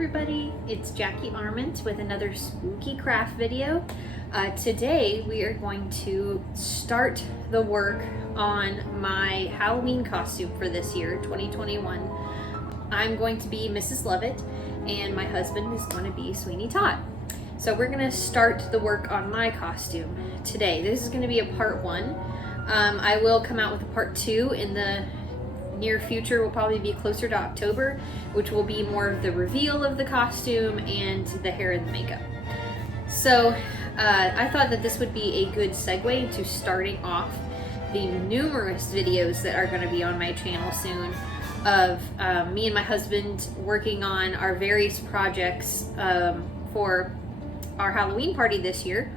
everybody, it's Jackie Arment with another spooky craft video. Today we are going to start the work on my Halloween costume for this year, 2021. I'm going to be Mrs. Lovett and my husband is going to be Sweeney Todd. So we're going to start the work on my costume today. This is going to be a part one. I will come out with a part two in the near future. Will probably be closer to October, which will be more of the reveal of the costume and the hair and the makeup. So I thought that this would be a good segue to starting off the numerous videos that are going to be on my channel soon of me and my husband working on our various projects for our Halloween party this year,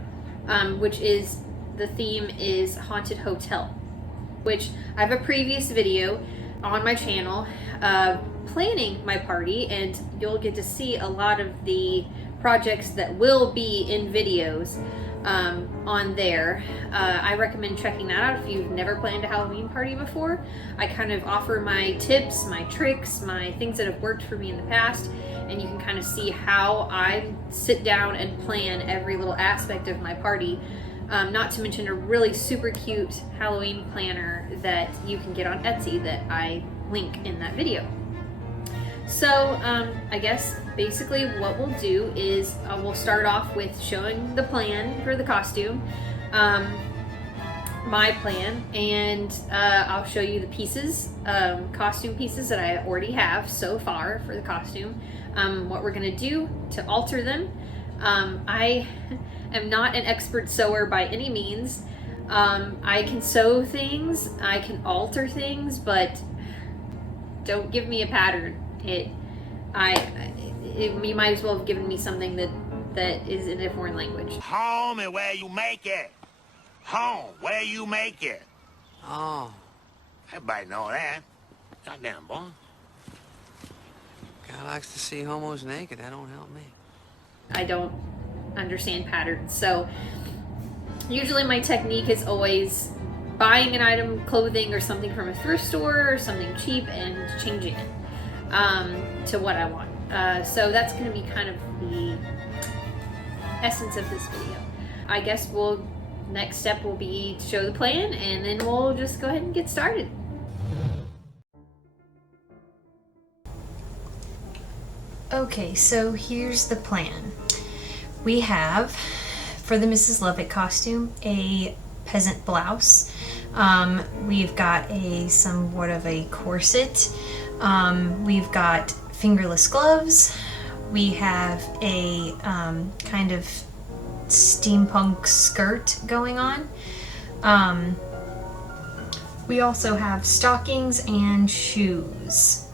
which is, the theme is Haunted Hotel, which I have a previous video on my channel planning my party, and you'll get to see a lot of the projects that will be in videos on there. I recommend checking that out if you've never planned a Halloween party before. I kind of offer my tips, my tricks, my things that have worked for me in the past, and you can kind of see how I sit down and plan every little aspect of my party. Not to mention a really super cute Halloween planner that you can get on Etsy that I link in that video. So I guess basically what we'll do is we'll start off with showing the plan for the costume, my plan, and I'll show you the pieces, costume pieces that I already have so far for the costume, what we're gonna do to alter them. I am not an expert sewer by any means. I can sew things, I can alter things, but don't give me a pattern. You might as well have given me something that is in a foreign language. Home and where you make it. Home, where you make it. Oh. Everybody know that. Goddamn, boy. God likes to see homos naked. That don't help me. I don't understand patterns, so usually my technique is always buying an item, clothing or something from a thrift store or something cheap, and changing it to what I want. So that's going to be kind of the essence of this video. I guess next step will be to show the plan, and then we'll just go ahead and get started. Okay, so here's the plan. We have, for the Mrs. Lovett costume, a peasant blouse. We've got somewhat of a corset. We've got fingerless gloves. We have a kind of steampunk skirt going on. We also have stockings and shoes.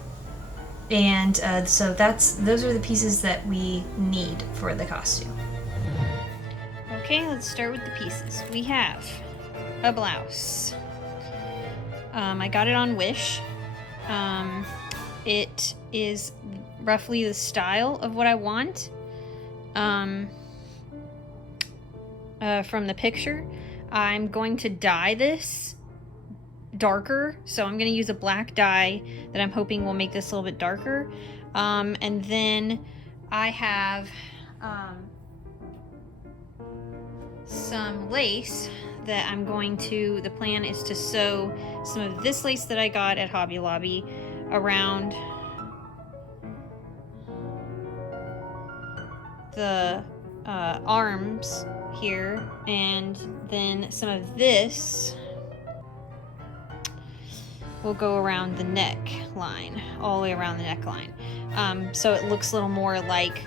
And so those are the pieces that we need for the costume. Okay, let's start with the pieces. We have a blouse. I got it on Wish. It is roughly the style of what I want from the picture. I'm going to dye this darker, so I'm going to use a black dye that I'm hoping will make this a little bit darker, and then I have some lace that I'm going to, the plan is to sew some of this lace that I got at Hobby Lobby around the arms here, and then some of this will go around the neckline, all the way around the neckline, so it looks a little more like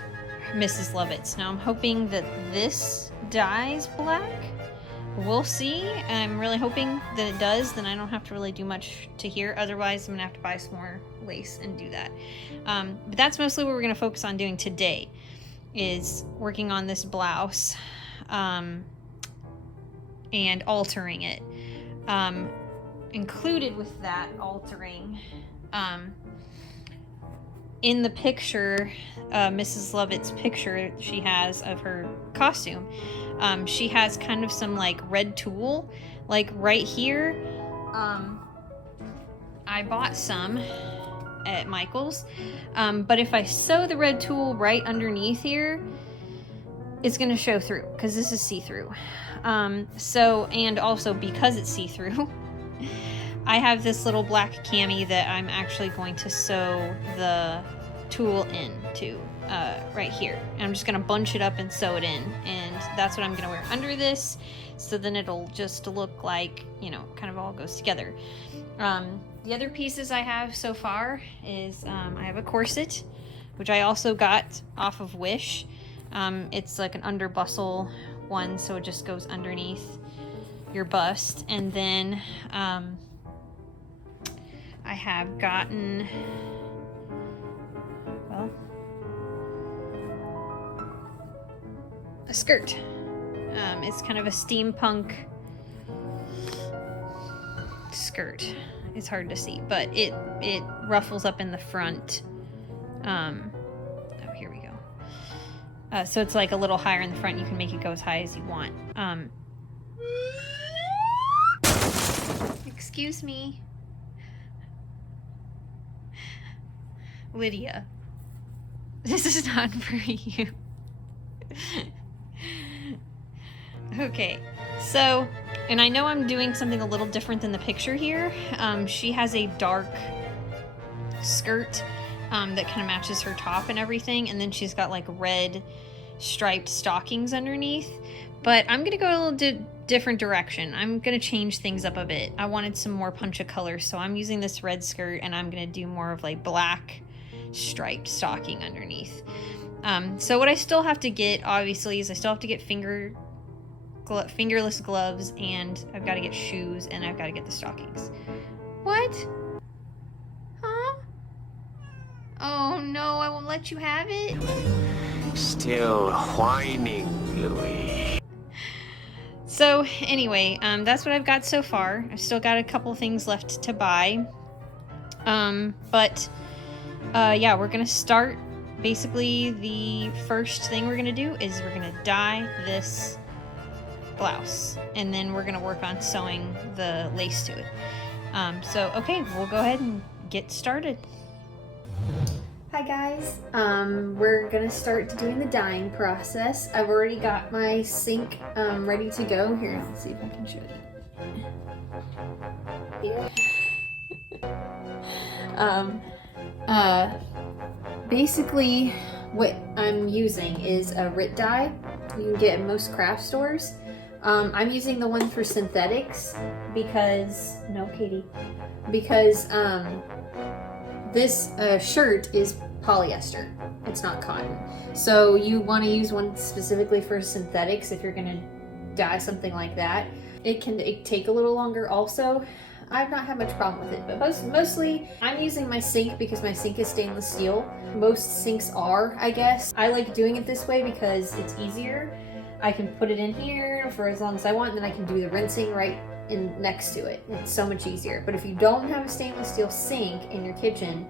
Mrs. Lovett's. Now I'm hoping that this dyes black. We'll see. I'm really hoping that it does, then I don't have to really do much to here. Otherwise I'm gonna have to buy some more lace and do that. But that's mostly what we're gonna focus on doing today, is working on this blouse and altering it. Included with that altering, in the picture, Mrs. Lovett's picture she has of her costume, she has kind of some like red tulle, like right here. I bought some at Michael's. But if I sew the red tulle right underneath here, it's gonna show through because this is see-through. And also because it's see-through, I have this little black cami that I'm actually going to sew the tulle into right here. And I'm just gonna bunch it up and sew it in, and that's what I'm gonna wear under this, so then it'll just look like, you know, kind of all goes together. The other pieces I have so far is I have a corset, which I also got off of Wish. It's like an under bustle one, so it just goes underneath your bust. And then I have gotten, well, a skirt. It's kind of a steampunk skirt. It's hard to see, but it ruffles up in the front. Oh, here we go. So it's like a little higher in the front. You can make it go as high as you want. Excuse me. Lydia, this is not for you. Okay, so, and I know I'm doing something a little different than the picture here. She has a dark skirt that kind of matches her top and everything, and then she's got like red striped stockings underneath. But I'm gonna go a little different direction. I'm gonna change things up a bit. I wanted some more punch of color, so I'm using this red skirt, and I'm gonna do more of like black striped stocking underneath. So what I still have to get, obviously, is I still have to get fingerless gloves, and I've got to get shoes, and I've got to get the stockings. What? Huh? Oh no, I won't let you have it. Still whining, Louis. So anyway, that's what I've got so far. I've still got a couple things left to buy. Yeah, we're gonna start. Basically, the first thing we're gonna do is we're gonna dye this blouse, and then we're gonna work on sewing the lace to it. So okay, we'll go ahead and get started. Hi guys, we're gonna start doing the dyeing process. I've already got my sink ready to go. Here, let's see if I can show you. Yeah. Basically, what I'm using is a RIT dye. You can get at most craft stores. I'm using the one for synthetics because, no, Katie, because this shirt is polyester. It's not cotton. So you want to use one specifically for synthetics if you're going to dye something like that. It can take a little longer also. I've not had much problem with it, but mostly I'm using my sink because my sink is stainless steel. Most sinks are, I guess. I like doing it this way because it's easier. I can put it in here for as long as I want, and then I can do the rinsing right in next to it. It's so much easier. But if you don't have a stainless steel sink in your kitchen,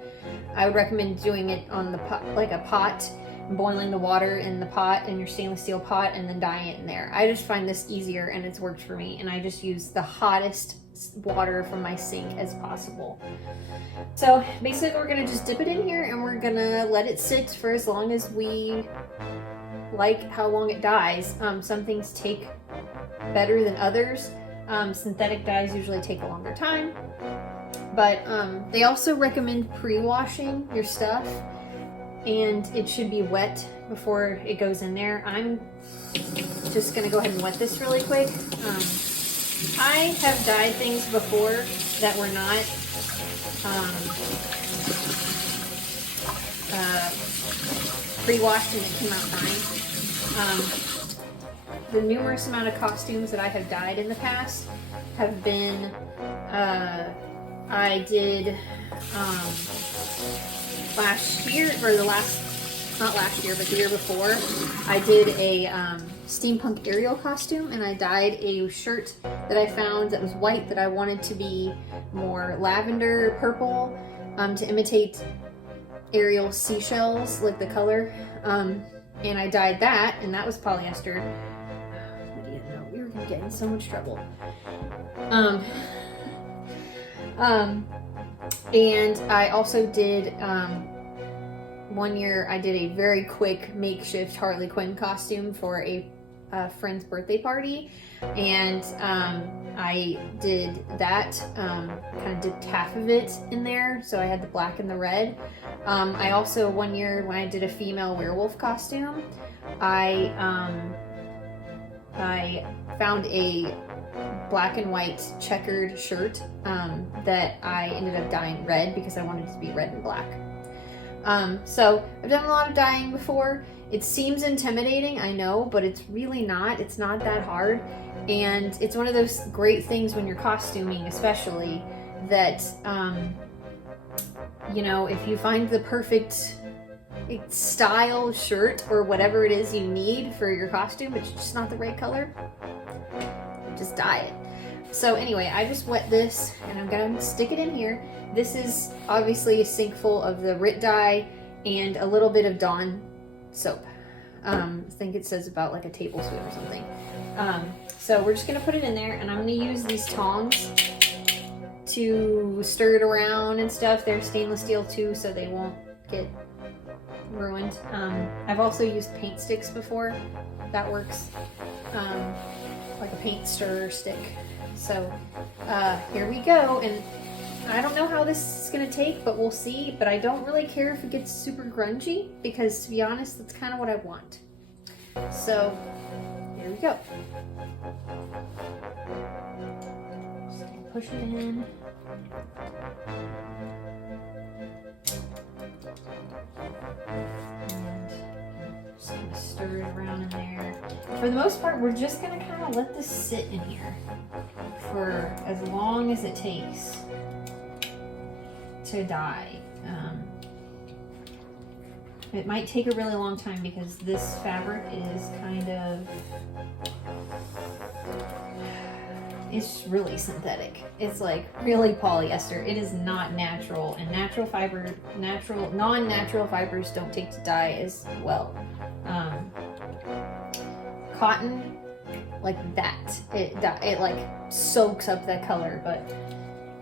I would recommend doing it on the pot, like a pot, boiling the water in the pot, in your stainless steel pot, and then dyeing it in there. I just find this easier, and it's worked for me, and I just use the hottest water from my sink as possible. So basically we're gonna just dip it in here, and we're gonna let it sit for as long as we like how long it dyes. Some things take better than others. Synthetic dyes usually take a longer time, but they also recommend pre-washing your stuff, and it should be wet before it goes in there. I'm just gonna go ahead and wet this really quick. I have dyed things before that were not pre-washed, and it came out fine. The numerous amount of costumes that I have dyed in the past have been, I did last year, or not last year, but the year before, I did a steampunk Ariel costume, and I dyed a shirt that I found that was white that I wanted to be more lavender purple to imitate Ariel seashells, like the color, and I dyed that, and that was polyester. Lydia, no, we were gonna get in so much trouble. And I also did, one year I did a very quick makeshift Harley Quinn costume for a friend's birthday party. And I did that, kind of dipped half of it in there. So I had the black and the red. I also, one year when I did a female werewolf costume, I found a black and white checkered shirt that I ended up dyeing red because I wanted it to be red and black. So I've done a lot of dyeing before. It seems intimidating, I know, but it's really not. It's not that hard. And it's one of those great things when you're costuming, especially, that, you know, if you find the perfect style shirt or whatever it is you need for your costume, it's just not the right color, just dye it. So anyway, I just wet this and I'm gonna stick it in here. This is obviously a sink full of the Rit dye and a little bit of Dawn soap. I think it says about like a tablespoon or something. So we're just gonna put it in there, and I'm gonna use these tongs to stir it around and stuff. They're stainless steel too, so they won't get ruined. I've also used paint sticks before. That works. Like a paint stirrer stick. So here we go, and I don't know how this is gonna take, but we'll see. But I don't really care if it gets super grungy, because to be honest, that's kind of what I want. So here we go. Just gonna push it in. And just gonna stir it around in there. For the most part, we're just gonna kind of let this sit in here for as long as it takes to dye. It might take a really long time because this fabric is kind of, it's really synthetic. It's like really polyester. It is not natural, and non-natural fibers don't take to dye as well. Cotton, like that, it like soaks up that color,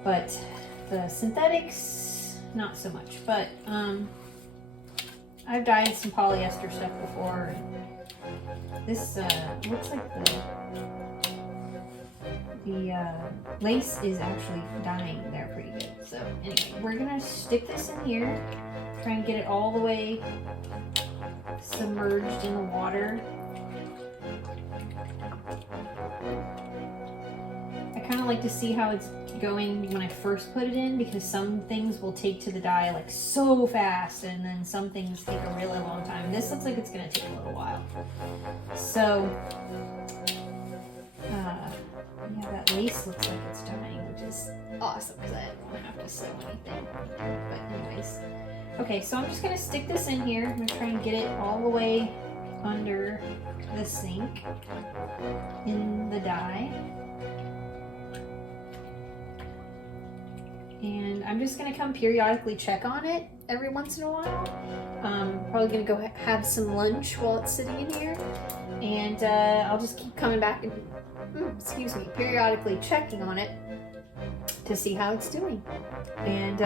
but the synthetics, not so much. But I've dyed some polyester stuff before. This looks like the lace is actually dyeing there pretty good. So anyway, we're gonna stick this in here, try and get it all the way submerged in the water. I kind of like to see how it's going when I first put it in, because some things will take to the dye like so fast, and then some things take a really long time. This looks like it's going to take a little while. So yeah, that lace looks like it's dyeing, which is awesome because I don't have to sew anything. But anyways, okay, so I'm just going to stick this in here. I'm going to try and get it all the way under the sink in the dye. And I'm just gonna come periodically check on it every once in a while. Probably gonna go have some lunch while it's sitting in here. And I'll just keep coming back and, periodically checking on it to see how it's doing. And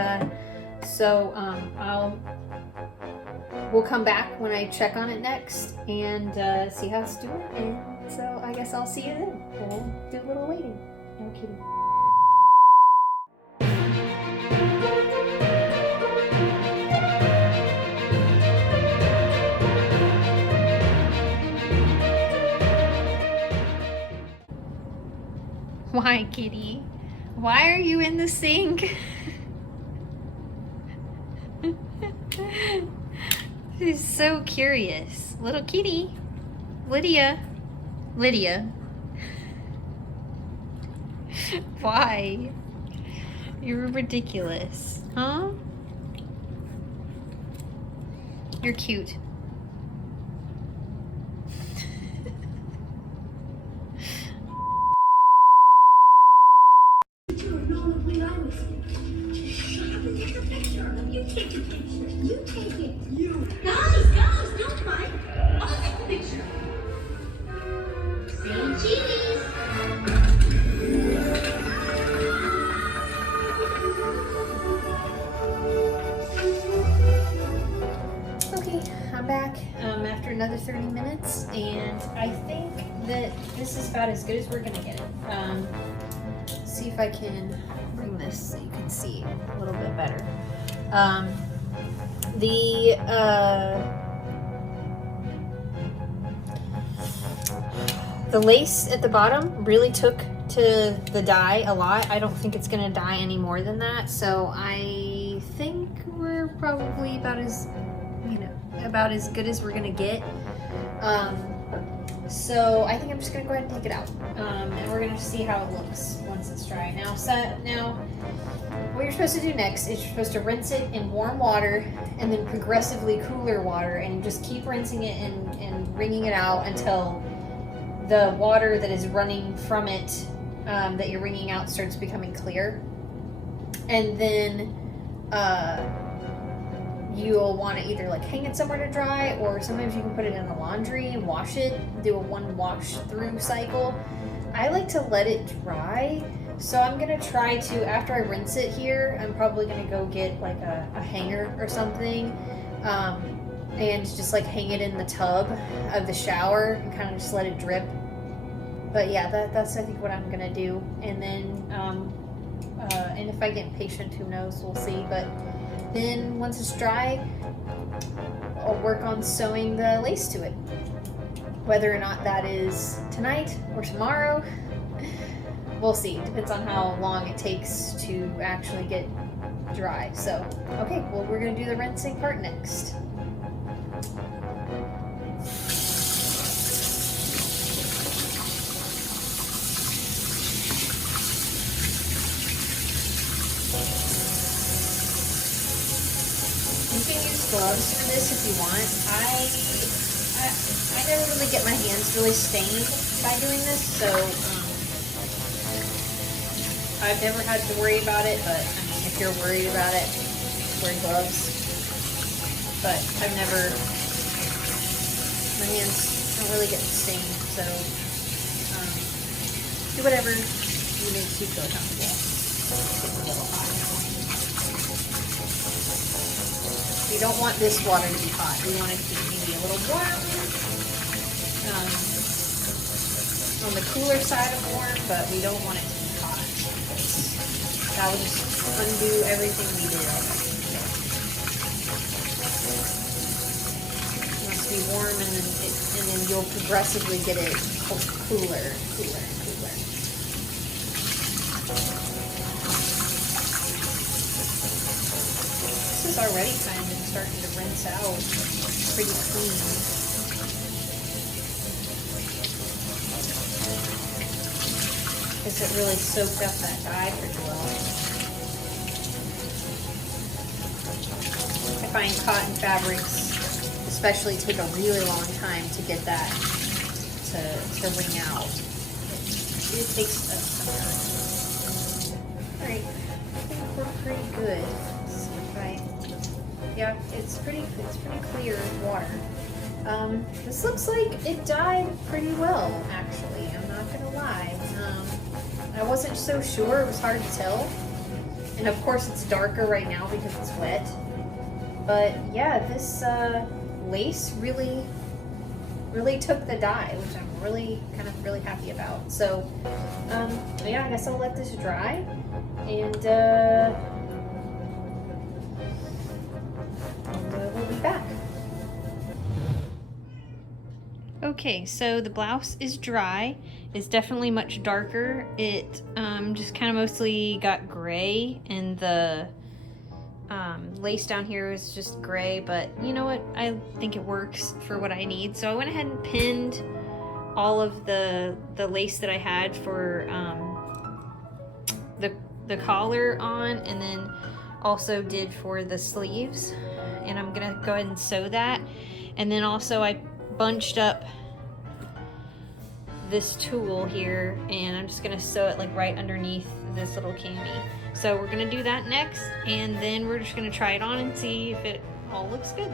we'll come back when I check on it next and see how it's doing. And so I guess I'll see you then. We'll do a little waiting. No kidding. Why, kitty? Why are you in the sink? She's so curious. Little kitty. Lydia. Why? You're ridiculous. Huh? You're cute. You take the picture. You take it. You. Guys, don't fight. I'll take the picture. Say cheese. 30 minutes, and I think that this is about as good as we're gonna get it. See if I can bring this so you can see a little bit better. The lace at the bottom really took to the dye a lot. I don't think it's gonna dye any more than that, so I think we're probably about as good as we're gonna get. So I think I'm just gonna go ahead and take it out, and we're gonna see how it looks once it's dry. Now, what you're supposed to do next is you're supposed to rinse it in warm water and then progressively cooler water, and you just keep rinsing it and wringing it out until the water that is running from it that you're wringing out starts becoming clear. And then you'll want to either like hang it somewhere to dry, or sometimes you can put it in the laundry and wash it, do a one wash through cycle. I like to let it dry, so I'm gonna try to, after I rinse it here, I'm probably gonna go get like a hanger or something, and just like hang it in the tub of the shower and kind of just let it drip. But yeah, that's I think what I'm gonna do. And then and if I get impatient, who knows, we'll see. But then once it's dry, I'll work on sewing the lace to it. Whether or not that is tonight or tomorrow, we'll see. Depends on how long it takes to actually get dry. So, okay, well, we're gonna do the rinsing part next. You can use gloves for this if you want. I never really get my hands really stained by doing this, so I've never had to worry about it. But I mean, if you're worried about it, wear gloves. But I've never, my hands don't really get stained, so do whatever makes you feel comfortable. It's a little hot. You don't want this water to be hot. We want it to be maybe a little warm. On the cooler side of warm, but we don't want it to be hot. That will just undo everything we did. It wants to be warm, and then you'll progressively get it cooler. This is already kind of starting to rinse out pretty clean. Because it really soaked up that dye pretty well. I find cotton fabrics especially take a really long time to get that to wring out. It takes some time. Alright, I think we're pretty good. Let's see if yeah, it's pretty clear water. This looks like it dyed pretty well, actually. I'm not gonna lie. I wasn't so sure. It was hard to tell. And of course it's darker right now because it's wet. But yeah, this lace really took the dye, which I'm really happy about. So yeah, I guess I'll let this dry, and we'll be back. Okay, so the blouse is dry. It's definitely much darker. It just kind of mostly got gray, and the lace down here is just gray, but you know what? I think it works for what I need. So I went ahead and pinned all of the lace that I had for the collar on, and then also did for the sleeves. And I'm gonna go ahead and sew that. And then also I bunched up this tulle here, and I'm just gonna sew it like right underneath this little cami. So we're gonna do that next, and then we're just gonna try it on and see if it all looks good.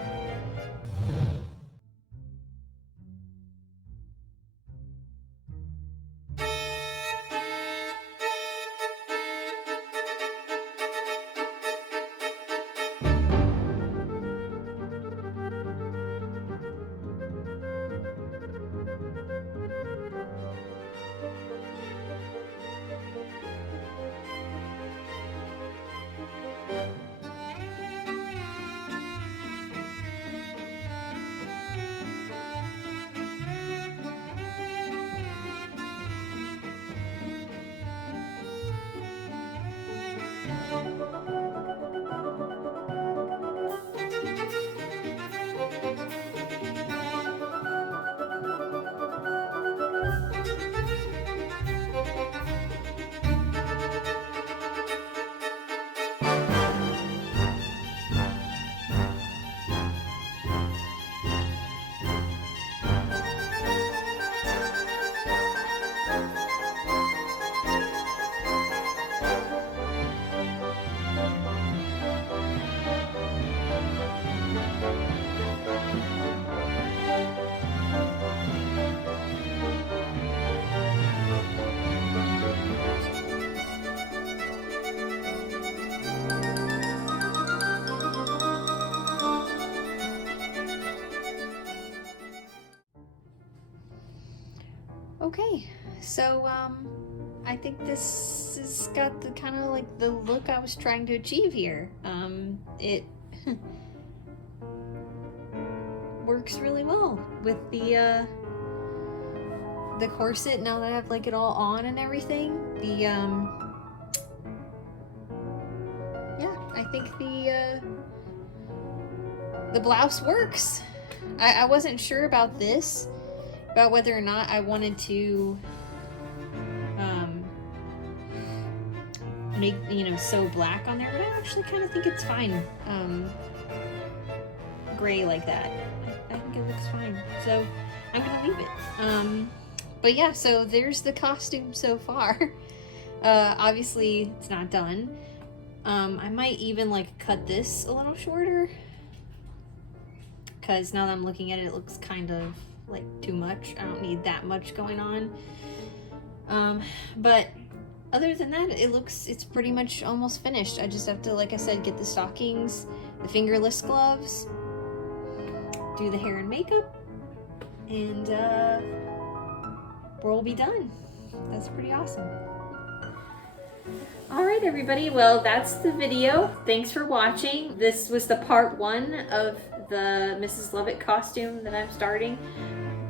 Okay, so I think this has got the kind of like the look I was trying to achieve here. It works really well with the corset now that I have like it all on and everything. Yeah, I think the blouse works. I wasn't sure about this, about whether or not I wanted to make, you know, sew black on there, but I actually kind of think it's fine gray like that. I think it looks fine, so I'm gonna leave it. But yeah, so there's the costume so far. Obviously it's not done. I might even like cut this a little shorter, because now that I'm looking at it, it looks kind of like too much. I don't need that much going on. But other than that, it's pretty much almost finished. I just have to, like I said, get the stockings, the fingerless gloves, do the hair and makeup, and we'll be done. That's pretty awesome. Alright everybody, well that's the video. Thanks for watching. This was the part 1 of the Mrs. Lovett costume that I'm starting.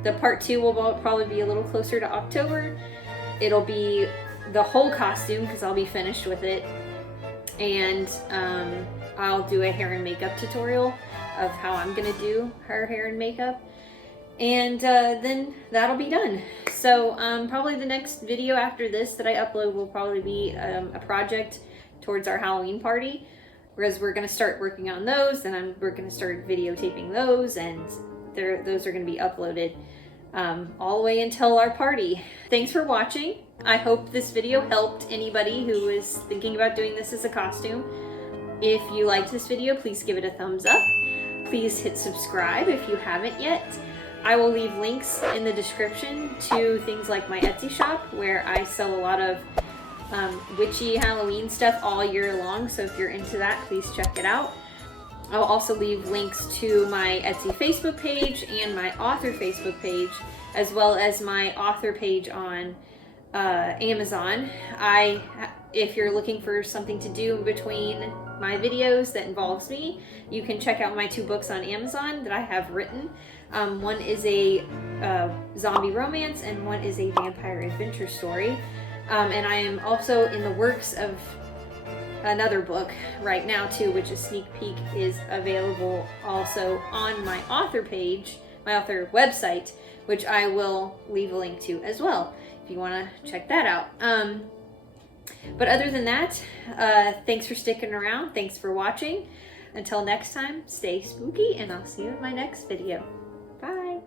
The part 2 will probably be a little closer to October. It'll be the whole costume because I'll be finished with it. And I'll do a hair and makeup tutorial of how I'm gonna do her hair and makeup. And then that'll be done. So probably the next video after this that I upload will probably be a project towards our Halloween party, whereas we're going to start working on those, and we're going to start videotaping those, and those are going to be uploaded all the way until our party. Thanks for watching. I hope this video helped anybody who is thinking about doing this as a costume. If you liked this video, please give it a thumbs up. Please hit subscribe if you haven't yet. I will leave links in the description to things like my Etsy shop, where I sell a lot of witchy Halloween stuff all year long, so if you're into that, please check it out. I'll also leave links to my Etsy Facebook page and my author Facebook page, as well as my author page on Amazon. If you're looking for something to do in between my videos that involves me, you can check out my 2 books on Amazon that I have written. One is a zombie romance and one is a vampire adventure story. And I am also in the works of another book right now too, which is sneak peek is available also on my author page, my author website, which I will leave a link to as well if you want to check that out. But other than that, thanks for sticking around. Thanks for watching. Until next time, stay spooky, and I'll see you in my next video. Bye.